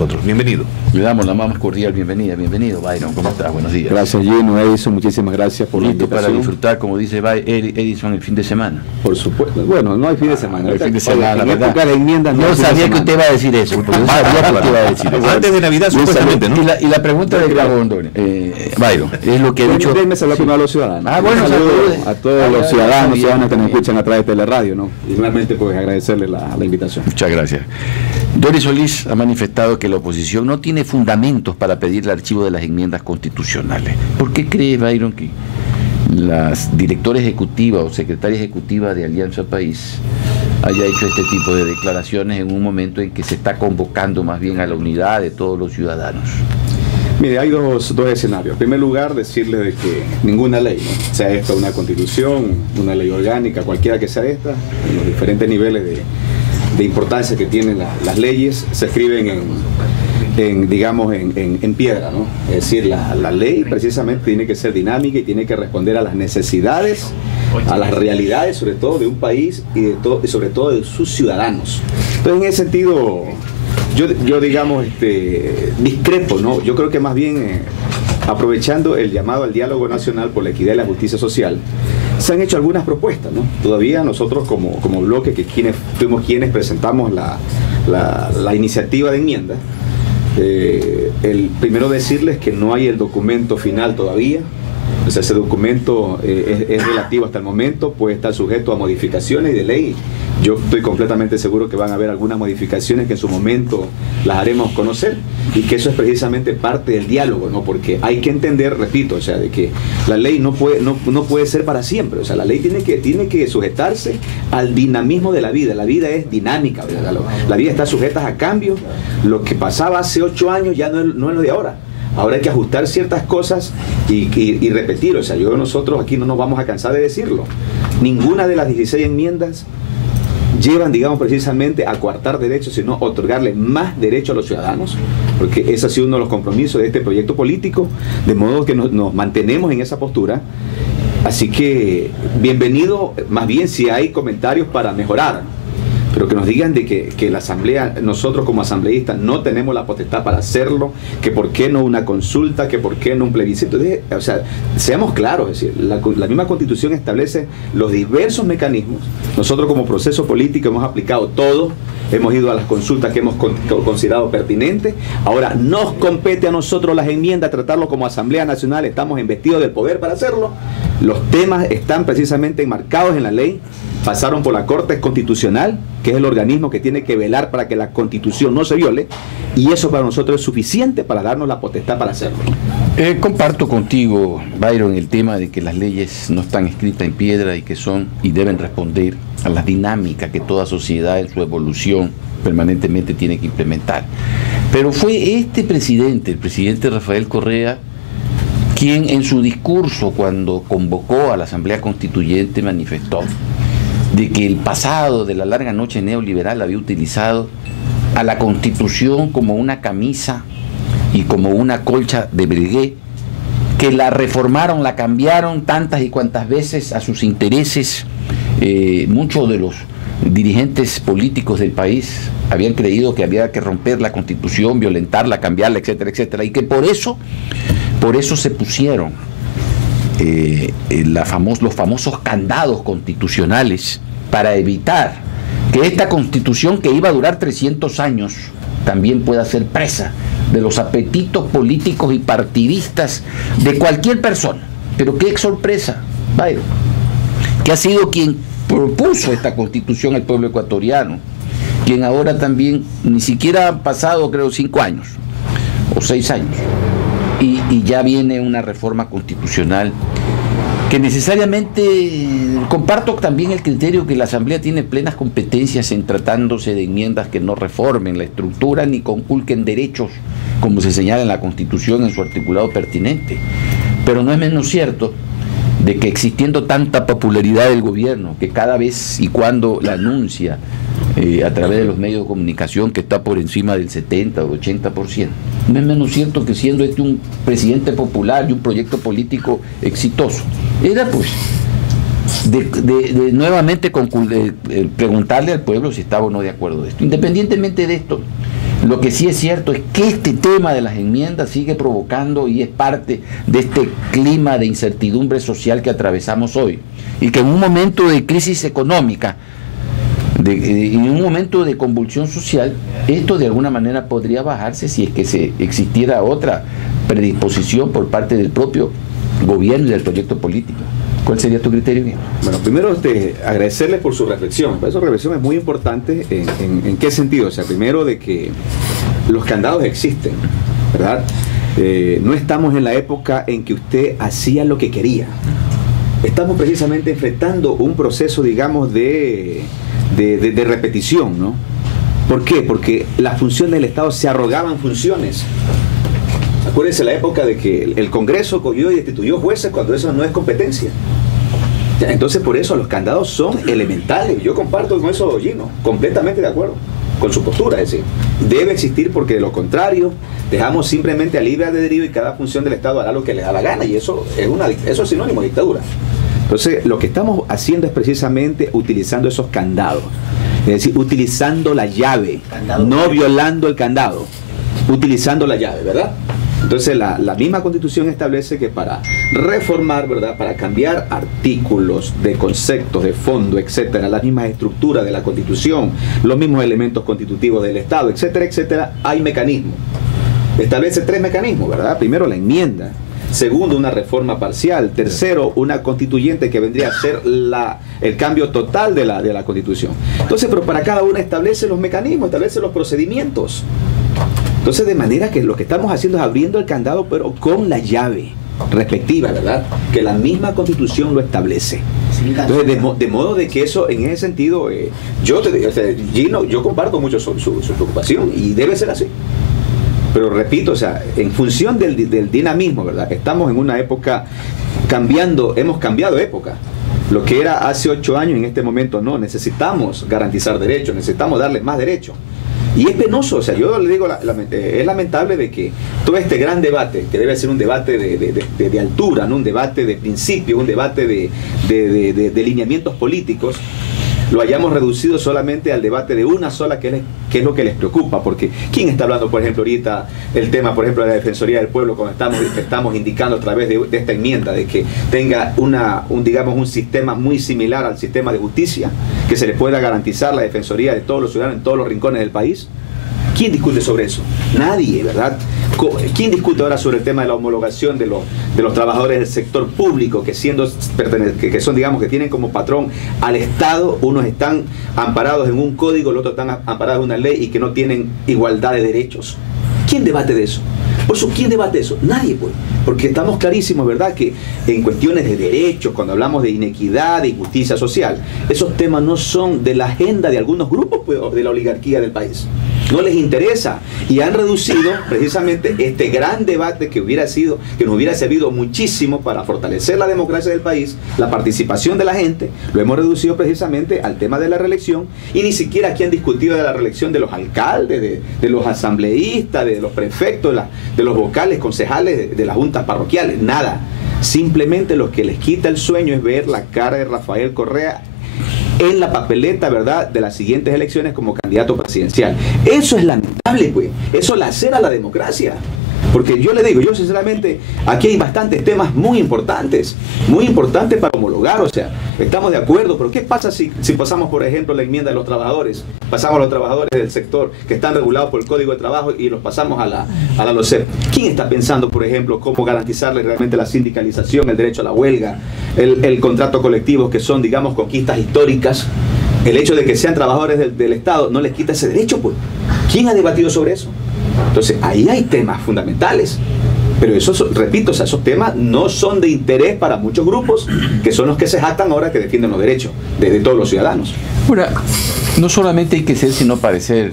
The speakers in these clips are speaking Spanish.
Nosotros. Bienvenido. Le damos la más cordial bienvenida. Bienvenido, Byron. ¿Cómo estás? Buenos días. Gracias, Gino, Edison. Muchísimas gracias por la invitación. Para disfrutar, como dice Edison, el fin de semana. Por supuesto. Bueno, no hay fin de semana. El fin de semana, la verdad. De enmiendas, no sabía que usted iba a decir eso. Porque yo sabía que usted iba a decir eso. Antes de Navidad, supuestamente, ¿no? Y la pregunta de Byron, es lo que he dicho. Déjeme saludar primero a los ciudadanos. Bueno, a todos los ciudadanos que nos escuchan a través de Teleradio, ¿no? Y realmente, pues, agradecerle la invitación. Muchas gracias. Doris Solís ha manifestado que la oposición no tiene fundamentos para pedir el archivo de las enmiendas constitucionales. ¿Por qué cree, Byron, que las directora ejecutiva o secretaria ejecutiva de Alianza País haya hecho este tipo de declaraciones en un momento en que se está convocando más bien a la unidad de todos los ciudadanos? Mire, hay dos escenarios. En primer lugar, decirle de que ninguna ley, ¿no? Sea esta una constitución, una ley orgánica, cualquiera que sea esta, en los diferentes niveles de importancia que tienen las leyes, se escriben en piedra, ¿no? Es decir, la ley precisamente tiene que ser dinámica y tiene que responder a las necesidades, a las realidades, sobre todo de un país y sobre todo de sus ciudadanos. Entonces, en ese sentido, yo digamos, discrepo, ¿no? Yo creo que más bien, aprovechando el llamado al diálogo nacional por la equidad y la justicia social, se han hecho algunas propuestas, ¿no? Todavía nosotros como bloque, fuimos quienes presentamos la iniciativa de enmienda, el primero decirles que no hay el documento final todavía. O sea, ese documento es relativo hasta el momento, puede estar sujeto a modificaciones y de ley. Yo estoy completamente seguro que van a haber algunas modificaciones que en su momento las haremos conocer y que eso es precisamente parte del diálogo, ¿no? Porque hay que entender, repito, o sea, de que la ley no puede ser para siempre. O sea, la ley tiene que sujetarse al dinamismo de la vida. La vida es dinámica, ¿verdad? La vida está sujeta a cambios. Lo que pasaba hace 8 años ya no es lo de ahora. Ahora hay que ajustar ciertas cosas y repetir. O sea, nosotros aquí no nos vamos a cansar de decirlo. Ninguna de las 16 enmiendas llevan, digamos, precisamente a coartar derechos, sino otorgarle más derechos a los ciudadanos, porque ese ha sido uno de los compromisos de este proyecto político, de modo que nos mantenemos en esa postura. Así que, bienvenido, más bien si hay comentarios para mejorar, pero que nos digan de que la Asamblea, nosotros como asambleístas no tenemos la potestad para hacerlo, que por qué no una consulta, que por qué no un plebiscito. O sea, seamos claros, es decir, la misma Constitución establece los diversos mecanismos. Nosotros como proceso político hemos aplicado todo, hemos ido a las consultas que hemos considerado pertinentes. Ahora nos compete a nosotros las enmiendas, tratarlo como Asamblea Nacional, estamos investidos del poder para hacerlo. Los temas están precisamente enmarcados en la ley, pasaron por la Corte Constitucional, que es el organismo que tiene que velar para que la Constitución no se viole, y eso para nosotros es suficiente para darnos la potestad para hacerlo. Comparto contigo, Byron, el tema de que las leyes no están escritas en piedra y que son y deben responder a las dinámicas que toda sociedad en su evolución permanentemente tiene que implementar. Pero fue este presidente, el presidente Rafael Correa, quien en su discurso cuando convocó a la Asamblea Constituyente manifestó de que el pasado de la larga noche neoliberal había utilizado a la Constitución como una camisa y como una colcha de breguet, que la reformaron, la cambiaron tantas y cuantas veces a sus intereses. Muchos de los dirigentes políticos del país habían creído que había que romper la Constitución, violentarla, cambiarla, etcétera, etcétera, y que por eso se pusieron los famosos candados constitucionales para evitar que esta Constitución, que iba a durar 300 años, también pueda ser presa de los apetitos políticos y partidistas de cualquier persona. Pero qué sorpresa, Byron, que ha sido quien propuso esta Constitución al pueblo ecuatoriano, quien ahora también ni siquiera han pasado, creo, 5 años o 6 años. Y ya viene una reforma constitucional que necesariamente, comparto también el criterio que la Asamblea tiene plenas competencias en tratándose de enmiendas que no reformen la estructura ni conculquen derechos, como se señala en la Constitución en su articulado pertinente. Pero no es menos cierto de que existiendo tanta popularidad del gobierno, que cada vez y cuando la anuncia a través de los medios de comunicación que está por encima del 70 o 80%, no es menos cierto que siendo este un presidente popular y un proyecto político exitoso, era pues nuevamente preguntarle al pueblo si estaba o no de acuerdo de esto. Independientemente de esto, Lo que sí es cierto es que este tema de las enmiendas sigue provocando y es parte de este clima de incertidumbre social que atravesamos hoy. Y que en un momento de crisis económica, en un momento de convulsión social, esto de alguna manera podría bajarse si es que existiera otra predisposición por parte del propio gobierno y del proyecto político. ¿Cuál sería tu criterio, Guillermo? Bueno, primero agradecerle por su reflexión. Esa reflexión es muy importante. ¿En qué sentido? O sea, primero de que los candados existen, ¿verdad? No estamos en la época en que usted hacía lo que quería. Estamos precisamente enfrentando un proceso, digamos, de repetición, ¿no? ¿Por qué? Porque las funciones del Estado se arrogaban funciones. Acuérdense la época de que el Congreso cogió y destituyó jueces cuando eso no es competencia. Entonces, por eso los candados son elementales. Yo comparto con eso, Gino, completamente de acuerdo con su postura. Es decir, debe existir porque de lo contrario dejamos simplemente a libre albedrío y cada función del Estado hará lo que le da la gana, y eso es sinónimo de dictadura. Entonces, lo que estamos haciendo es precisamente utilizando esos candados, es decir, utilizando la llave, no violando el candado, utilizando la llave, ¿verdad? Entonces la misma Constitución establece que para reformar, ¿verdad?, para cambiar artículos de conceptos, de fondo, etcétera, las mismas estructuras de la Constitución, los mismos elementos constitutivos del Estado, etcétera, etcétera, hay mecanismos. Establece 3 mecanismos, ¿verdad? Primero, la enmienda. Segundo, una reforma parcial. Tercero, una constituyente que vendría a ser el cambio total de la Constitución. Entonces, pero para cada una establece los mecanismos, establece los procedimientos. Entonces, de manera que lo que estamos haciendo es abriendo el candado, pero con la llave respectiva, ¿verdad?, que la misma Constitución lo establece. Entonces, de modo de que eso, en ese sentido, Gino, yo comparto mucho su preocupación y debe ser así. Pero repito, o sea, en función del dinamismo, ¿verdad?, estamos en una época hemos cambiado época. Lo que era hace 8 años, en este momento no. Necesitamos garantizar derechos, necesitamos darles más derechos. Y es penoso, o sea, yo le digo, es lamentable de que todo este gran debate, que debe ser un debate de altura, ¿no?, un debate de principio, un debate de lineamientos políticos, lo hayamos reducido solamente al debate de una sola, que es lo que les preocupa. Porque ¿quién está hablando, por ejemplo, ahorita el tema, por ejemplo, de la Defensoría del Pueblo, cuando estamos indicando a través de esta enmienda de que tenga un sistema muy similar al sistema de justicia, que se le pueda garantizar la defensoría de todos los ciudadanos en todos los rincones del país? ¿Quién discute sobre eso? Nadie, ¿verdad? ¿Quién discute ahora sobre el tema de la homologación de los trabajadores del sector público, que son, digamos, que tienen como patrón al Estado? Unos están amparados en un código, los otros están amparados en una ley y que no tienen igualdad de derechos. ¿Quién debate de eso? Por eso, ¿quién debate eso? Nadie, pues. Porque estamos clarísimos, ¿verdad?, que en cuestiones de derechos, cuando hablamos de inequidad, de injusticia social, esos temas no son de la agenda de algunos grupos, pues, de la oligarquía del país. No les interesa, y han reducido precisamente este gran debate que nos hubiera servido muchísimo para fortalecer la democracia del país, la participación de la gente. Lo hemos reducido precisamente al tema de la reelección, y ni siquiera aquí han discutido de la reelección de los alcaldes, de los asambleístas, de los prefectos, de los vocales, concejales de las juntas parroquiales. Nada. Simplemente lo que les quita el sueño es ver la cara de Rafael Correa en la papeleta, ¿verdad?, de las siguientes elecciones como candidato presidencial. Eso es lamentable, pues. Eso lacera la democracia. Porque yo le digo, yo sinceramente, aquí hay bastantes temas muy importantes para homologar. O sea, estamos de acuerdo, pero ¿qué pasa si pasamos, por ejemplo, la enmienda de los trabajadores? Pasamos a los trabajadores del sector que están regulados por el Código de Trabajo y los pasamos a la LOCEP. ¿Quién está pensando, por ejemplo, cómo garantizarle realmente la sindicalización, el derecho a la huelga, el contrato colectivo, que son, digamos, conquistas históricas? El hecho de que sean trabajadores del Estado no les quita ese derecho, pues. ¿Quién ha debatido sobre eso? Entonces, ahí hay temas fundamentales. Pero repito, o sea, esos temas no son de interés para muchos grupos, que son los que se jactan ahora que defienden los derechos de todos los ciudadanos. Bueno, no solamente hay que ser sino parecer,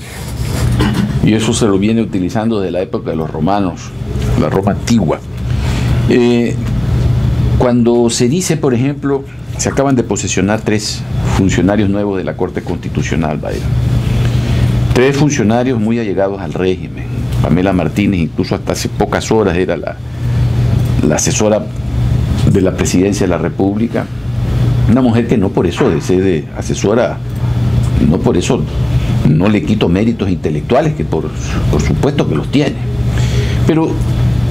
y eso se lo viene utilizando desde la época de los romanos, la Roma antigua. Cuando se dice, por ejemplo, se acaban de posesionar 3 funcionarios nuevos de la Corte Constitucional, Bayra. 3 funcionarios muy allegados al régimen. Pamela Martínez, incluso hasta hace pocas horas, era la asesora de la Presidencia de la República. Una mujer que no por eso de ser asesora, no por eso No le quito méritos intelectuales, que por supuesto que los tiene. Pero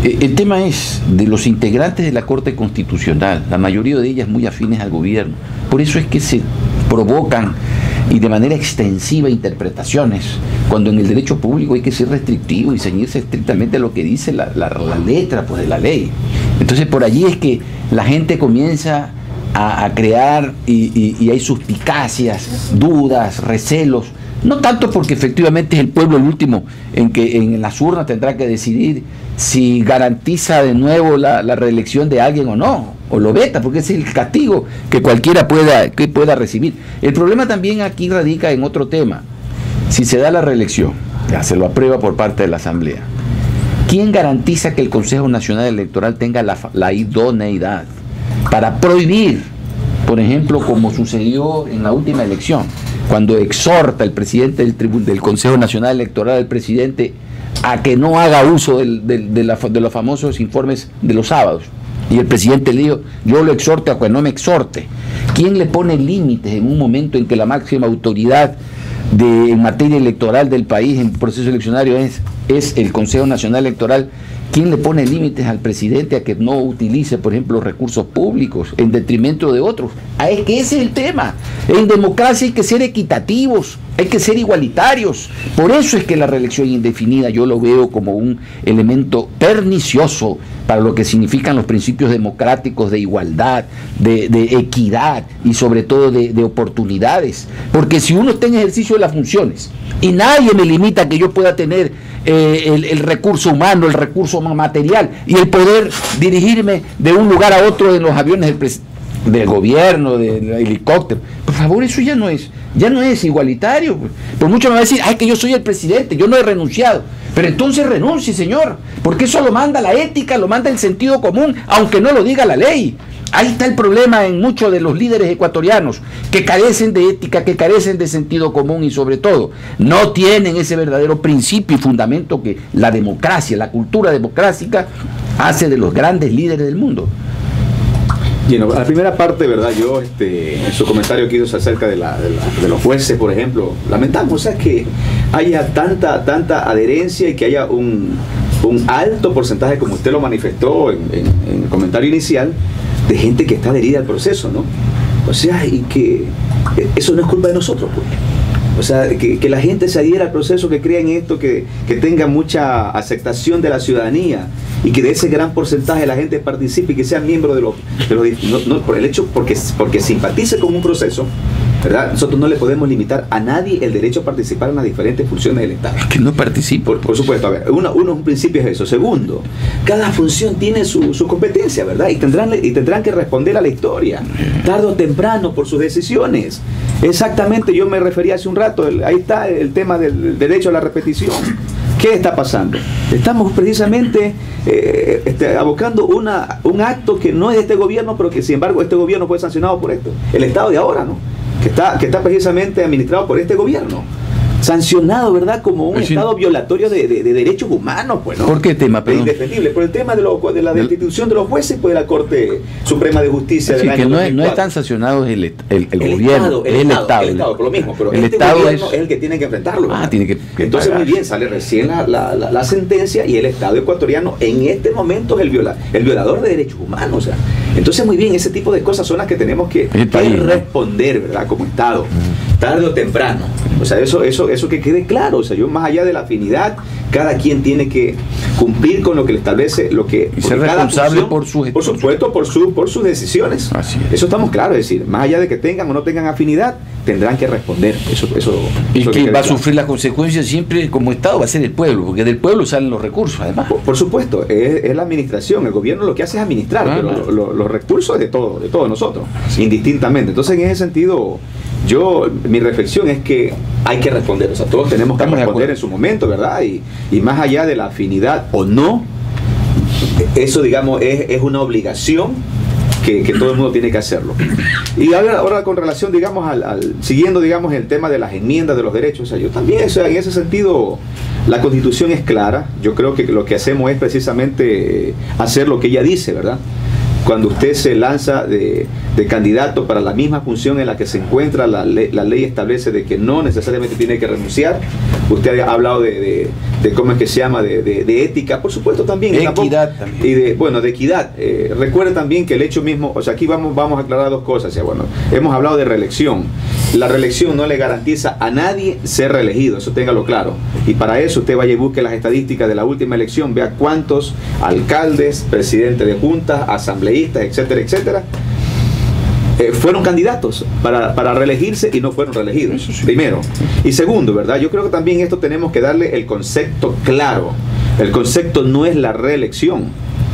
el tema es de los integrantes de la Corte Constitucional, la mayoría de ellas muy afines al gobierno. Por eso es que se provocan y de manera extensiva interpretaciones, cuando en el derecho público hay que ser restrictivo y ceñirse estrictamente a lo que dice la letra, pues, de la ley. Entonces por allí es que la gente comienza a crear y hay suspicacias, dudas, recelos, no tanto porque efectivamente es el pueblo el último en que en las urnas tendrá que decidir si garantiza de nuevo la reelección de alguien o no, o lo veta, porque ese es el castigo que cualquiera pueda recibir. El problema también aquí radica en otro tema. Si se da la reelección, ya se lo aprueba por parte de la Asamblea, ¿quién garantiza que el Consejo Nacional Electoral tenga la idoneidad para prohibir, por ejemplo, como sucedió en la última elección, cuando exhorta el presidente del Consejo Nacional Electoral al presidente a que no haga uso de los famosos informes de los sábados? Y el presidente le dijo: yo lo exhorto a que no me exhorte. ¿Quién le pone límites en un momento en que la máxima autoridad en materia electoral del país, en proceso eleccionario, es el Consejo Nacional Electoral? ¿Quién le pone límites al presidente a que no utilice, por ejemplo, los recursos públicos en detrimento de otros? Es que ese es el tema. En democracia hay que ser equitativos, hay que ser igualitarios. Por eso es que la reelección indefinida yo lo veo como un elemento pernicioso para lo que significan los principios democráticos de igualdad, de equidad y sobre todo de oportunidades. Porque si uno está en ejercicio de las funciones y nadie me limita a que yo pueda tener el recurso humano, el recurso material y el poder dirigirme de un lugar a otro en los aviones del gobierno, del helicóptero, por favor, eso ya no es igualitario. Por mucho me va a decir: ay, que yo soy el presidente, yo no he renunciado. Pero entonces renuncie, señor, porque eso lo manda la ética, lo manda el sentido común, aunque no lo diga la ley. Ahí está el problema en muchos de los líderes ecuatorianos, que carecen de ética, que carecen de sentido común y sobre todo no tienen ese verdadero principio y fundamento que la democracia, la cultura democrática hace de los grandes líderes del mundo. Bueno, a la primera parte, ¿verdad? Yo, en su comentario que hizo acerca de los jueces, por ejemplo, lamentamos, o sea, que haya tanta adherencia y que haya un alto porcentaje, como usted lo manifestó en el comentario inicial, de gente que está adherida al proceso, ¿no? O sea, y que eso no es culpa de nosotros, pues. O sea, que la gente se adhiera al proceso, que crea en esto, que tenga mucha aceptación de la ciudadanía y que de ese gran porcentaje la gente participe y que sea miembro no por el hecho, porque simpatice con un proceso, ¿verdad? Nosotros no le podemos limitar a nadie el derecho a participar en las diferentes funciones del Estado. Que no participe. Por supuesto, a ver, un principio es eso. Segundo, cada función tiene su competencia, ¿verdad? Y tendrán que responder a la historia, tarde o temprano, por sus decisiones. Exactamente, yo me refería hace un rato, ahí está el tema del derecho a la repetición. ¿Qué está pasando? Estamos precisamente abocando un acto que no es de este gobierno, pero que sin embargo este gobierno fue sancionado por esto. El Estado de ahora, ¿no? Que está precisamente administrado por este gobierno. Sancionado, ¿verdad? Como un Estado violatorio de derechos humanos, pues, ¿no? ¿Por qué tema? Indefendible. Por el tema de la destitución de los jueces, pues, de la Corte Suprema de Justicia del año 2004. No están sancionados el gobierno, el Estado, por lo mismo, pero el este Estado gobierno es el que tiene que enfrentarlo. Tiene que entonces, pagar. muy bien, sale recién la sentencia y el Estado ecuatoriano en este momento es el violador de derechos humanos. O sea, entonces, muy bien, ese tipo de cosas son las que tenemos que responder, ¿verdad? Como Estado, tarde o temprano. O sea, eso que quede claro. O sea, yo, más allá de la afinidad, cada quien tiene que cumplir con lo que le establece, y ser responsable por supuesto, por sus decisiones. Así es. Eso estamos claros, es decir, más allá de que tengan o no tengan afinidad, tendrán que responder. Y que va a sufrir las consecuencias siempre como Estado va a ser el pueblo, porque del pueblo salen los recursos, además. Por supuesto, es la administración. El gobierno lo que hace es administrar, pero los recursos de todos nosotros, indistintamente. Entonces, en ese sentido, mi reflexión es que hay que responder. O sea, todos tenemos que responder en su momento, ¿verdad? Y más allá de la afinidad o no, eso, digamos, es una obligación que todo el mundo tiene que hacerlo. Y ahora con relación, digamos, siguiendo, digamos, el tema de las enmiendas de los derechos, o sea, yo también, o sea, en ese sentido, la Constitución es clara. Yo creo que lo que hacemos es precisamente hacer lo que ella dice, ¿verdad? cuando usted se lanza de candidato para la misma función en la que se encuentra, la ley establece de que no necesariamente tiene que renunciar. Usted ha hablado de cómo es que se llama, de ética, por supuesto también. Equidad también. Y de equidad. Recuerde también que el hecho mismo, o sea, aquí vamos a aclarar dos cosas. Ya, bueno, hemos hablado de reelección. La reelección no le garantiza a nadie ser reelegido, eso téngalo claro. Y para eso usted vaya y busque las estadísticas de la última elección, vea cuántos alcaldes, presidentes de juntas, asambleístas, etcétera, etcétera, fueron candidatos para reelegirse y no fueron reelegidos, sí. Primero. Y segundo, ¿verdad? Yo creo que también esto tenemos que darle el concepto claro. El concepto no es la reelección,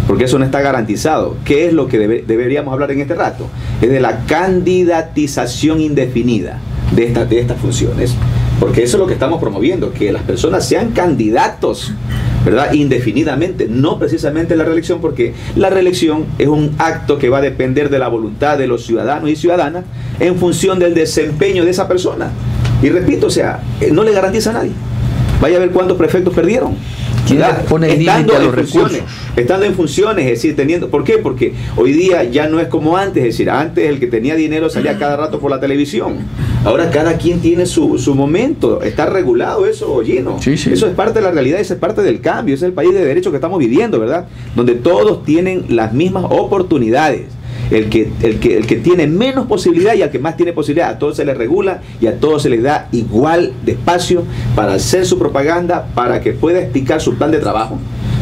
porque eso no está garantizado. ¿Qué es lo que deberíamos hablar en este rato? Es de la candidatización indefinida de estas funciones, porque eso es lo que estamos promoviendo, que las personas sean candidatos, ¿verdad? Indefinidamente, no precisamente la reelección, porque la reelección es un acto que va a depender de la voluntad de los ciudadanos y ciudadanas en función del desempeño de esa persona. Y repito, o sea, no le garantiza a nadie. Vaya a ver cuántos prefectos perdieron. Estando en funciones, es decir, teniendo. ¿Por qué? Porque hoy día ya no es como antes, es decir, antes el que tenía dinero salía cada rato por la televisión. Ahora cada quien tiene su momento, está regulado eso, Gino. Sí, sí. Eso es parte de la realidad, eso es parte del cambio, ese es el país de derecho que estamos viviendo, ¿verdad? Donde todos tienen las mismas oportunidades. El que tiene menos posibilidad y al que más tiene posibilidad, a todos se les regula y a todos se les da igual de espacio para hacer su propaganda, para que pueda explicar su plan de trabajo.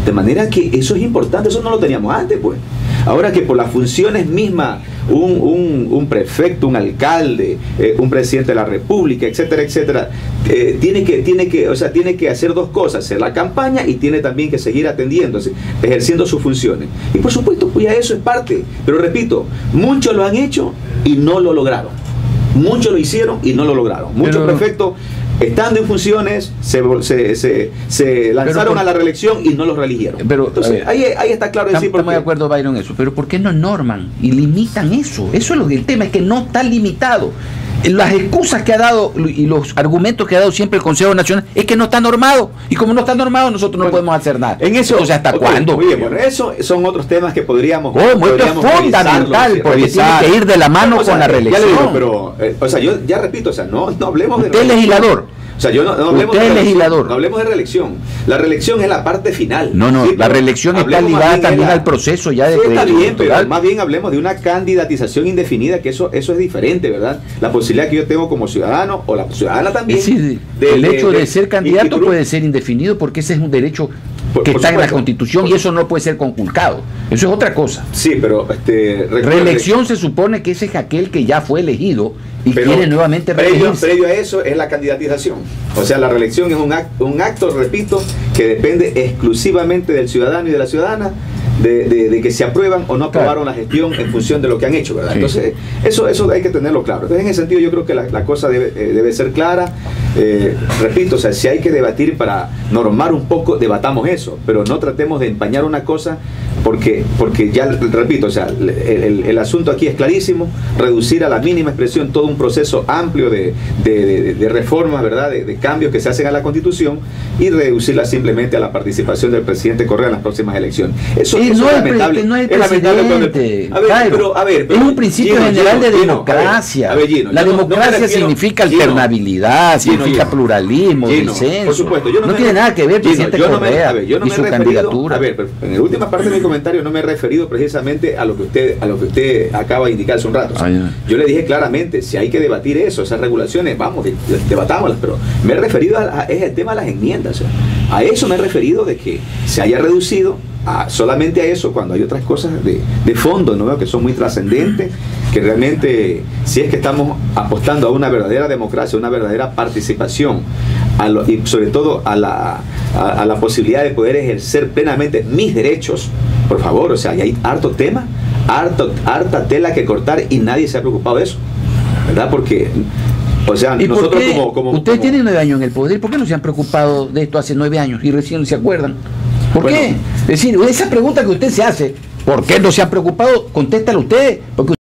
De manera que eso es importante, eso no lo teníamos antes, pues. Ahora que por las funciones mismas, un prefecto, un alcalde, un presidente de la república, etcétera, etcétera, tiene que hacer dos cosas, hacer la campaña y tiene también que seguir atendiéndose, ejerciendo sus funciones. Y por supuesto, pues ya eso es parte. Pero repito, muchos lo han hecho y no lo lograron. Muchos lo hicieron y no lo lograron. Muchos prefectos, estando en funciones, se lanzaron a la reelección y no los reeligieron. Pero entonces, ahí está claro decir. Estamos de acuerdo, Byron, en eso. Pero ¿por qué no norman y limitan eso? Eso es lo que el tema, es que no está limitado. Las excusas que ha dado y los argumentos que ha dado siempre el Consejo Nacional es que no está normado, y como no está normado nosotros no podemos hacer nada. En eso, entonces, ¿hasta cuándo? Muy bien, bueno, eso son otros temas que podríamos esto es fundamental, porque tiene que ir de la mano con la reelección. Ya le digo, pero, o sea, yo ya repito, o sea, no hablemos de usted es legislador. O sea, no hablemos usted es legislador. No hablemos de reelección. La reelección es la parte final. No, ¿sí? La reelección está ligada también al proceso ya de está bien, pero más bien hablemos de una candidatización indefinida, que eso es diferente, ¿verdad? La posibilidad que yo tengo como ciudadano, o la ciudadana también. Es decir, el hecho de ser candidato puede ser indefinido, porque ese es un derecho que está en la Constitución, y eso no puede ser conculcado. Eso es otra cosa. Sí, pero reelección se supone que ese es aquel que ya fue elegido y quiere nuevamente reelegirse. Previo a eso es la candidatización. O sea, la reelección es un acto, repito, que depende exclusivamente del ciudadano y de la ciudadana, de que se aprueban o no aprobaron la gestión en función de lo que han hecho, ¿verdad? Sí. Entonces, eso hay que tenerlo claro. Entonces, en ese sentido, yo creo que la cosa debe ser clara. Repito, o sea, si hay que debatir para normar un poco, debatamos eso, pero no tratemos de empañar una cosa, porque ya, repito, o sea, el asunto aquí es clarísimo: reducir a la mínima expresión todo un proceso amplio de reformas, ¿verdad? De cambios que se hacen a la Constitución, y reducirla simplemente a la participación del presidente Correa en las próximas elecciones. Eso es lamentable. No es presidente. Es un principio general de democracia. La democracia significa alternabilidad, significa pluralismo, disenso. Por supuesto, no tiene nada que ver presidente Correa y su candidatura. A ver, en la última parte de mi comentario no me he referido precisamente a lo que usted acaba de indicar hace un rato. O sea, yo le dije claramente, si hay que debatir eso, esas regulaciones, vamos, debatámoslas, pero me he referido es el tema de las enmiendas. O sea, a eso me he referido, de que se haya reducido solamente a eso, cuando hay otras cosas de fondo, ¿no? Que son muy trascendentes, que realmente, si es que estamos apostando a una verdadera democracia, una verdadera participación, y sobre todo a la posibilidad de poder ejercer plenamente mis derechos, por favor, o sea, hay harto tema, harta tela que cortar, y nadie se ha preocupado de eso, ¿verdad? Porque, o sea, nosotros Ustedes tienen 9 años en el poder, ¿por qué no se han preocupado de esto hace 9 años y recién se acuerdan? ¿Por qué? Es decir, esa pregunta que usted se hace, ¿por qué no se han preocupado? Contéstala usted, porque